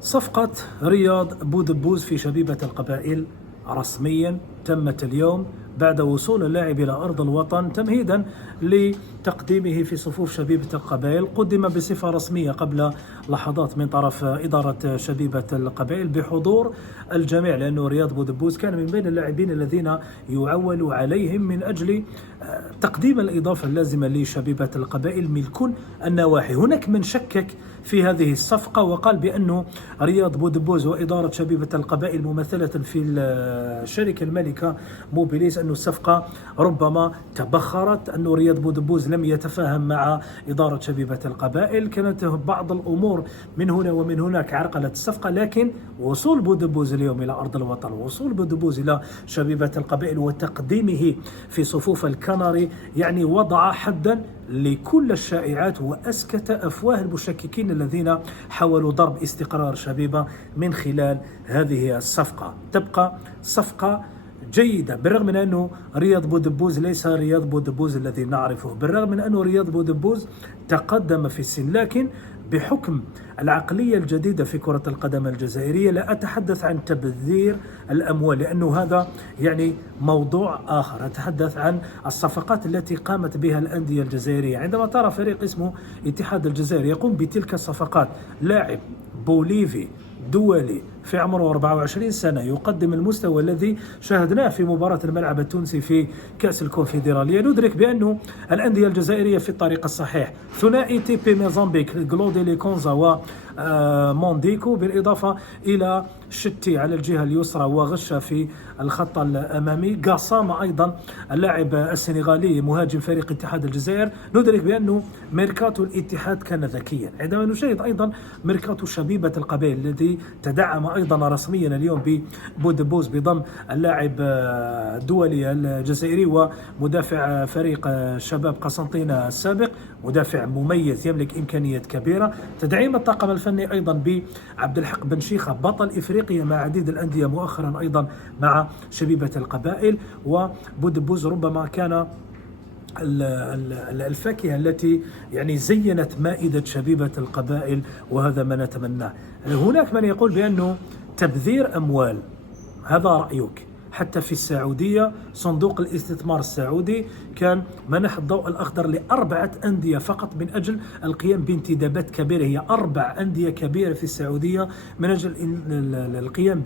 صفقة رياض بودبوز في شبيبة القبائل رسميا تمت اليوم بعد وصول اللاعب إلى أرض الوطن تمهيدا لتقديمه في صفوف شبيبة القبائل. قدم بصفة رسمية قبل لحظات من طرف إدارة شبيبة القبائل بحضور الجميع، لأنه رياض بودبوز كان من بين اللاعبين الذين يعول عليهم من أجل تقديم الإضافة اللازمة لشبيبة القبائل من كل النواحي. هناك من شكك في هذه الصفقة وقال بأنه رياض بودبوز وإدارة شبيبة القبائل ممثلة في الشركة المالكة موبيليس أن الصفقة ربما تبخرت، أن رياض بودبوز لم يتفاهم مع إدارة شبيبة القبائل، كانت بعض الأمور من هنا ومن هناك عرقلت الصفقة. لكن وصول بودبوز اليوم إلى أرض الوطن، وصول بودبوز إلى شبيبة القبائل وتقديمه في صفوف الكناري يعني وضع حدا لكل الشائعات وأسكت أفواه المشككين الذين حاولوا ضرب استقرار شبيبة من خلال هذه الصفقة. تبقى صفقة جيدة بالرغم من أنه رياض بودبوز ليس رياض بودبوز الذي نعرفه، بالرغم من أنه رياض بودبوز تقدم في السن، لكن بحكم العقلية الجديدة في كرة القدم الجزائرية لا أتحدث عن تبذير الأموال، لأنه هذا يعني موضوع آخر. أتحدث عن الصفقات التي قامت بها الأندية الجزائرية. عندما ترى فريق اسمه اتحاد الجزائر يقوم بتلك الصفقات، لاعب بوليفي دولي في عمره 24 سنة يقدم المستوى الذي شاهدناه في مباراة الملعب التونسي في كأس الكونفدرالية، ندرك بأنه الأندية الجزائرية في الطريق الصحيح. ثنائي تيبي موزامبيك، غلودي ليكونزا ومونديكو، بالإضافة إلى شتي على الجهة اليسرى وغشة في الخط الأمامي، قاسامة أيضا اللاعب السنغالي مهاجم فريق اتحاد الجزائر. ندرك بأنه ميركاتو الاتحاد كان ذكيا. عندما نشاهد أيضا ميركاتو شبيبة القبائل الذي تدعم أيضا رسميا اليوم ببودبوز بضم اللاعب الدولي الجزائري ومدافع فريق شباب قسنطينة السابق، مدافع مميز يملك إمكانيات كبيرة. تدعيم الطاقم الفني أيضا بعبد الحق بن شيخة بطل إفريقيا مع عديد الأندية مؤخرا أيضا مع شبيبة القبائل. وبودبوز ربما كان الفاكهة التي يعني زينت مائدة شبيبة القبائل، وهذا ما نتمناه. هناك من يقول بأنه تبذير أموال، هذا رأيك. حتى في السعودية صندوق الاستثمار السعودي كان منح الضوء الأخضر ل4 أندية فقط من أجل القيام بانتدابات كبيرة. هي 4 أندية كبيرة في السعودية من أجل القيام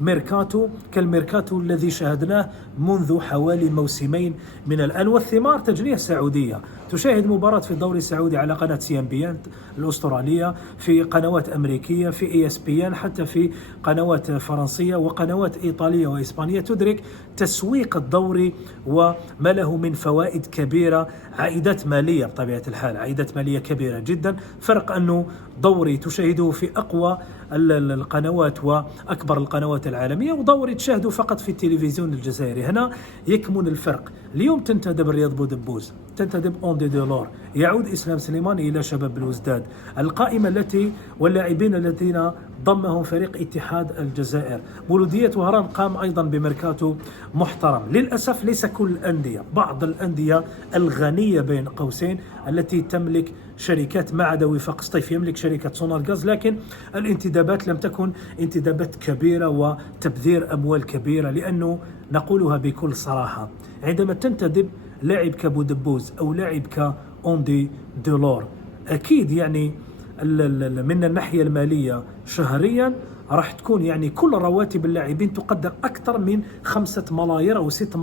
بميركاتو كالميركاتو الذي شاهدناه منذ حوالي موسمين من الآن. والثمار تجنيها السعودية. تشاهد مباراة في الدوري السعودي على قناة سي ام بي ان الأسترالية، في قنوات أمريكية، في اي اس بي ان، حتى في قنوات فرنسية وقنوات إيطالية وإسبانية. تدرك تسويق الدوري وما له من فوائد كبيرة، عائدات مالية بطبيعة الحال، عائدات مالية كبيرة جدا. فرق أنه دوري تشاهده في أقوى القنوات وأكبر القنوات العالمية، ودوري تشاهده فقط في التلفزيون الجزائري. هنا يكمن الفرق. اليوم تنتدب رياض بودبوز، تنتدب أوندي دولور، يعود إسلام سليماني إلى شباب الوزداد. القائمة التي واللاعبين الذين ضمهم فريق اتحاد الجزائر. بولودية وهران قام أيضا بميركاتو محترم. للأسف ليس كل الأندية، بعض الأندية الغنية بين قوسين التي تملك شركات، ما عدا وفاق سطيف يملك شركة سونار غاز، لكن الانتدابات لم تكن انتدابات كبيرة وتبذير أموال كبيرة. لأنه نقولها بكل صراحة، عندما تنتدب لاعب كبودبوز أو لاعب كأوندي دولور، أكيد يعني من الناحية المالية شهريا راح تكون يعني كل رواتب اللاعبين تقدر أكثر من 5 ملايير أو 6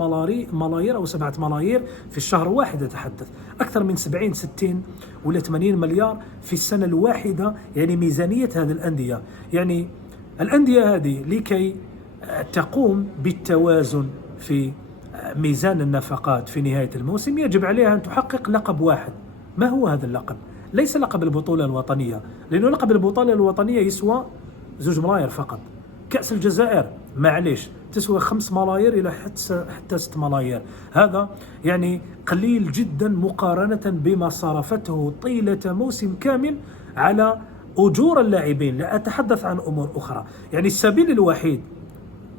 ملايير أو 7 ملايير في الشهر الواحد. أتحدث أكثر من 70 60 ولا 80 مليار في السنة الواحدة. يعني ميزانية هذه الأندية، يعني الأندية هذه لكي تقوم بالتوازن في ميزان النفقات في نهاية الموسم يجب عليها أن تحقق لقب واحد. ما هو هذا اللقب؟ ليس لقب البطولة الوطنية، لأنه لقب البطولة الوطنية يسوى 2 ملايير فقط. كأس الجزائر معليش تسوى 5 ملايير إلى حتى 6 ملايير. هذا يعني قليل جدا مقارنة بما صرفته طيلة موسم كامل على أجور اللاعبين. لا أتحدث عن أمور أخرى. يعني السبيل الوحيد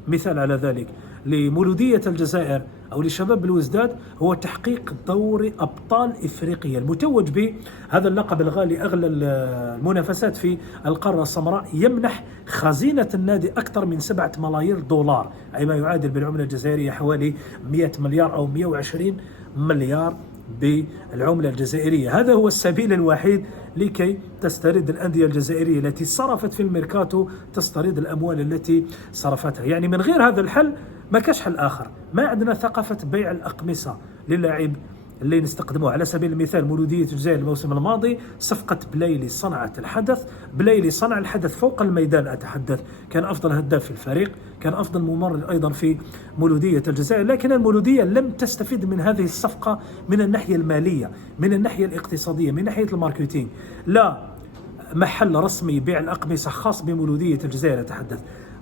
مثال على ذلك لمولودية الجزائر أو لشباب الوزداد هو تحقيق دوري أبطال إفريقيا المتوج بهذا اللقب الغالي، أغلى المنافسات في القارة السمراء، يمنح خزينة النادي أكثر من 7 ملايير دولار، أي ما يعادل بالعملة الجزائرية حوالي 100 مليار أو 120 مليار بالعملة الجزائرية. هذا هو السبيل الوحيد لكي تسترد الأندية الجزائرية التي صرفت في الميركاتو تسترد الأموال التي صرفتها. يعني من غير هذا الحل ما كاش حل آخر. ما عندنا ثقافة بيع الأقمصة للاعب اللي نستخدموه. على سبيل المثال مولودية الجزائر الموسم الماضي صفقة بلايلي صنعت الحدث، بلايلي صنع الحدث فوق الميدان أتحدث، كان أفضل هداف في الفريق، كان أفضل ممرر أيضا في مولودية الجزائر، لكن المولودية لم تستفيد من هذه الصفقة من الناحية المالية، من الناحية الاقتصادية، من ناحية الماركتينج. لا محل رسمي بيع الأقمصة خاص بمولودية الجزائر أتحدث،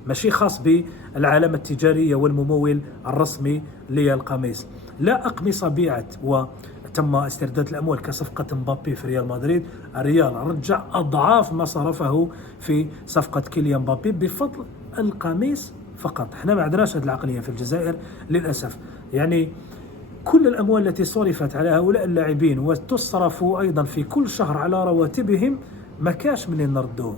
ماشي خاص بالعلامة التجارية والممول الرسمي للقميص. لا أقمصة بيعت وتم استرداد الأموال كصفقة مبابي في ريال مدريد. الريال رجع أضعاف ما صرفه في صفقة كيليان مبابي بفضل القميص فقط. احنا ما عندناش هذه العقلية في الجزائر للأسف. يعني كل الأموال التي صرفت على هؤلاء اللاعبين وتصرف أيضا في كل شهر على رواتبهم ما كاش منين نردوهم،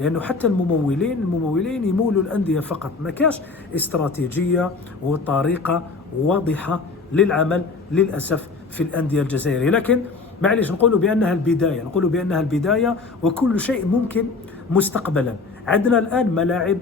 لأنه حتى الممولين يمولوا الأندية فقط، ما كاش استراتيجية وطريقة واضحة للعمل للأسف في الأندية الجزائرية. لكن معليش نقولوا بأنها البداية وكل شيء ممكن مستقبلا. عندنا الآن ملاعب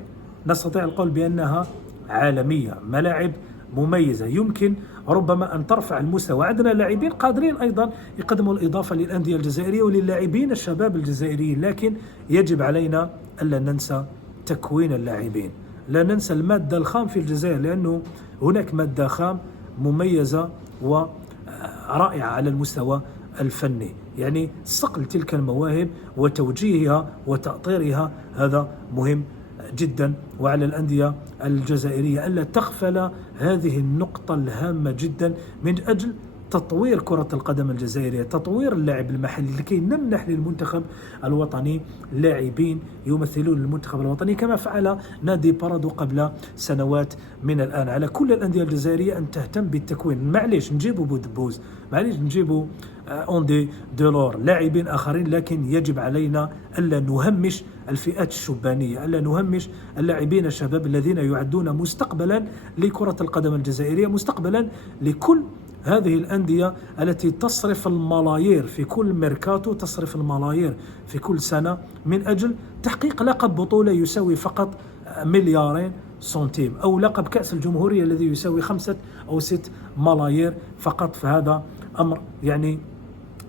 نستطيع القول بأنها عالمية، ملاعب مميزة يمكن ربما أن ترفع المستوى. عندنا لاعبين قادرين أيضا يقدموا الإضافة للأندية الجزائرية وللاعبين الشباب الجزائريين، لكن يجب علينا ألا ننسى تكوين اللاعبين، لا ننسى المادة الخام في الجزائر، لأنه هناك مادة خام مميزة ورائعة على المستوى الفني. يعني صقل تلك المواهب وتوجيهها وتأطيرها هذا مهم جدا، وعلى الأندية الجزائرية ألا تغفل هذه النقطة الهامة جدا من أجل تطوير كرة القدم الجزائرية، تطوير اللاعب المحلي، لكي نمنح للمنتخب الوطني لاعبين يمثلون المنتخب الوطني كما فعل نادي بارادو قبل سنوات من الآن. على كل الأندية الجزائرية أن تهتم بالتكوين. معليش نجيبوا بودبوز، معليش نجيبوا أوندي دولور، لاعبين آخرين، لكن يجب علينا ألا نهمش الفئات الشبانية، ألا نهمش اللاعبين الشباب الذين يعدون مستقبلا لكرة القدم الجزائرية، مستقبلا لكل هذه الأندية التي تصرف الملايير في كل ميركاتو، تصرف الملايير في كل سنة من أجل تحقيق لقب بطولة يساوي فقط 2 مليار سنتيم، أو لقب كأس الجمهورية الذي يساوي 5 أو 6 ملايير فقط. فهذا أمر يعني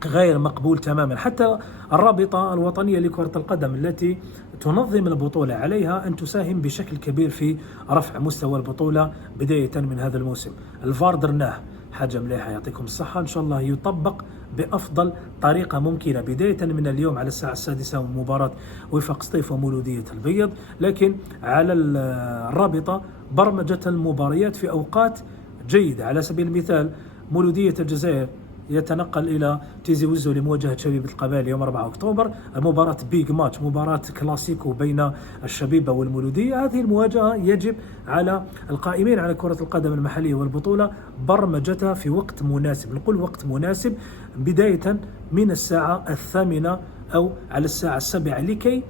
غير مقبول تماما. حتى الرابطة الوطنية لكرة القدم التي تنظم البطولة عليها أن تساهم بشكل كبير في رفع مستوى البطولة بداية من هذا الموسم. الفار درناه، حاجة مليحة يعطيكم الصحة، إن شاء الله يطبق بأفضل طريقة ممكنة بداية من اليوم على الساعة 6 مباراة وفاق سطيف ومولودية البيض. لكن على الرابطة برمجة المباريات في أوقات جيدة. على سبيل المثال مولودية الجزائر يتنقل إلى تيزي وزو لمواجهة شبيبة القبائل يوم 4 أكتوبر، المباراة بيج ماتش، مباراة كلاسيكو بين الشبيبة والمولودية. هذه المواجهة يجب على القائمين على كرة القدم المحلية والبطولة برمجتها في وقت مناسب. نقول وقت مناسب بداية من الساعة 8 أو على الساعة 7 لكي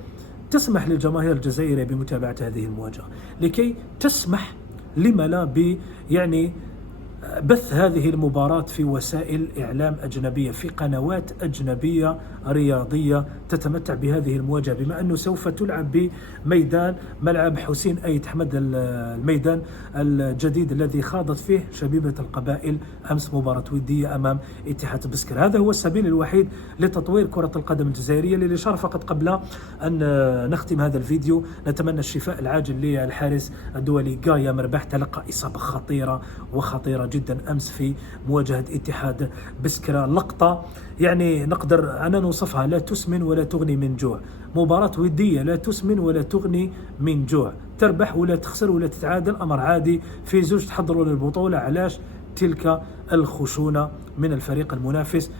تسمح للجماهير الجزائرية بمتابعة هذه المواجهة، لكي تسمح لما لا يعني بث هذه المباراة في وسائل إعلام أجنبية، في قنوات أجنبية رياضية تتمتع بهذه المواجهة، بما أنه سوف تلعب بميدان ملعب حسين أيت حمد، الميدان الجديد الذي خاضت فيه شبيبة القبائل أمس مباراة ودية أمام اتحاد بسكر. هذا هو السبيل الوحيد لتطوير كرة القدم الجزائرية. للإشارة فقط قبل أن نختم هذا الفيديو، نتمنى الشفاء العاجل للحارس الدولي غايا مرباح، تلقى إصابة خطيرة جدا أمس في مواجهة اتحاد بسكرة. لقطة يعني نقدر أن نوصفها لا تسمن ولا تغني من جوع، مباراة ودية لا تسمن ولا تغني من جوع، تربح ولا تخسر ولا تتعادل، أمر عادي في زوج تحضروا للبطولة. علاش؟ تلك الخشونة من الفريق المنافس.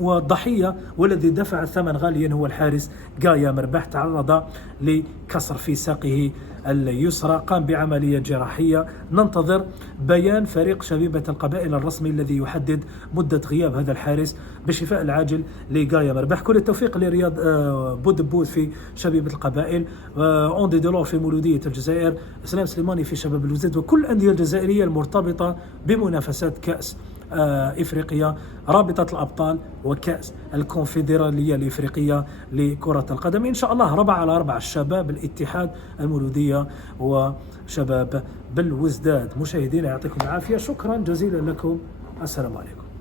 والضحية والذي دفع الثمن غاليا هو الحارس غايا مرباح، تعرض لكسر في ساقه اليسرى، قام بعملية جراحية. ننتظر بيان فريق شبيبة القبائل الرسمي الذي يحدد مدة غياب هذا الحارس بالشفاء العاجل لغايا مرباح. كل التوفيق لرياض بودبوث في شبيبة القبائل، أوندي دولور في مولودية الجزائر، اسلام سليماني في شباب الوزيد، وكل الأندية الجزائرية المرتبطة بمنافسات كأس إفريقيا، رابطة الأبطال، وكأس الكونفدرالية الإفريقية لكرة القدم. إن شاء الله 4-4 الشباب، الاتحاد، المولودية، وشباب بالوزداد. مشاهدينا يعطيكم العافية، شكرا جزيلا لكم، السلام عليكم.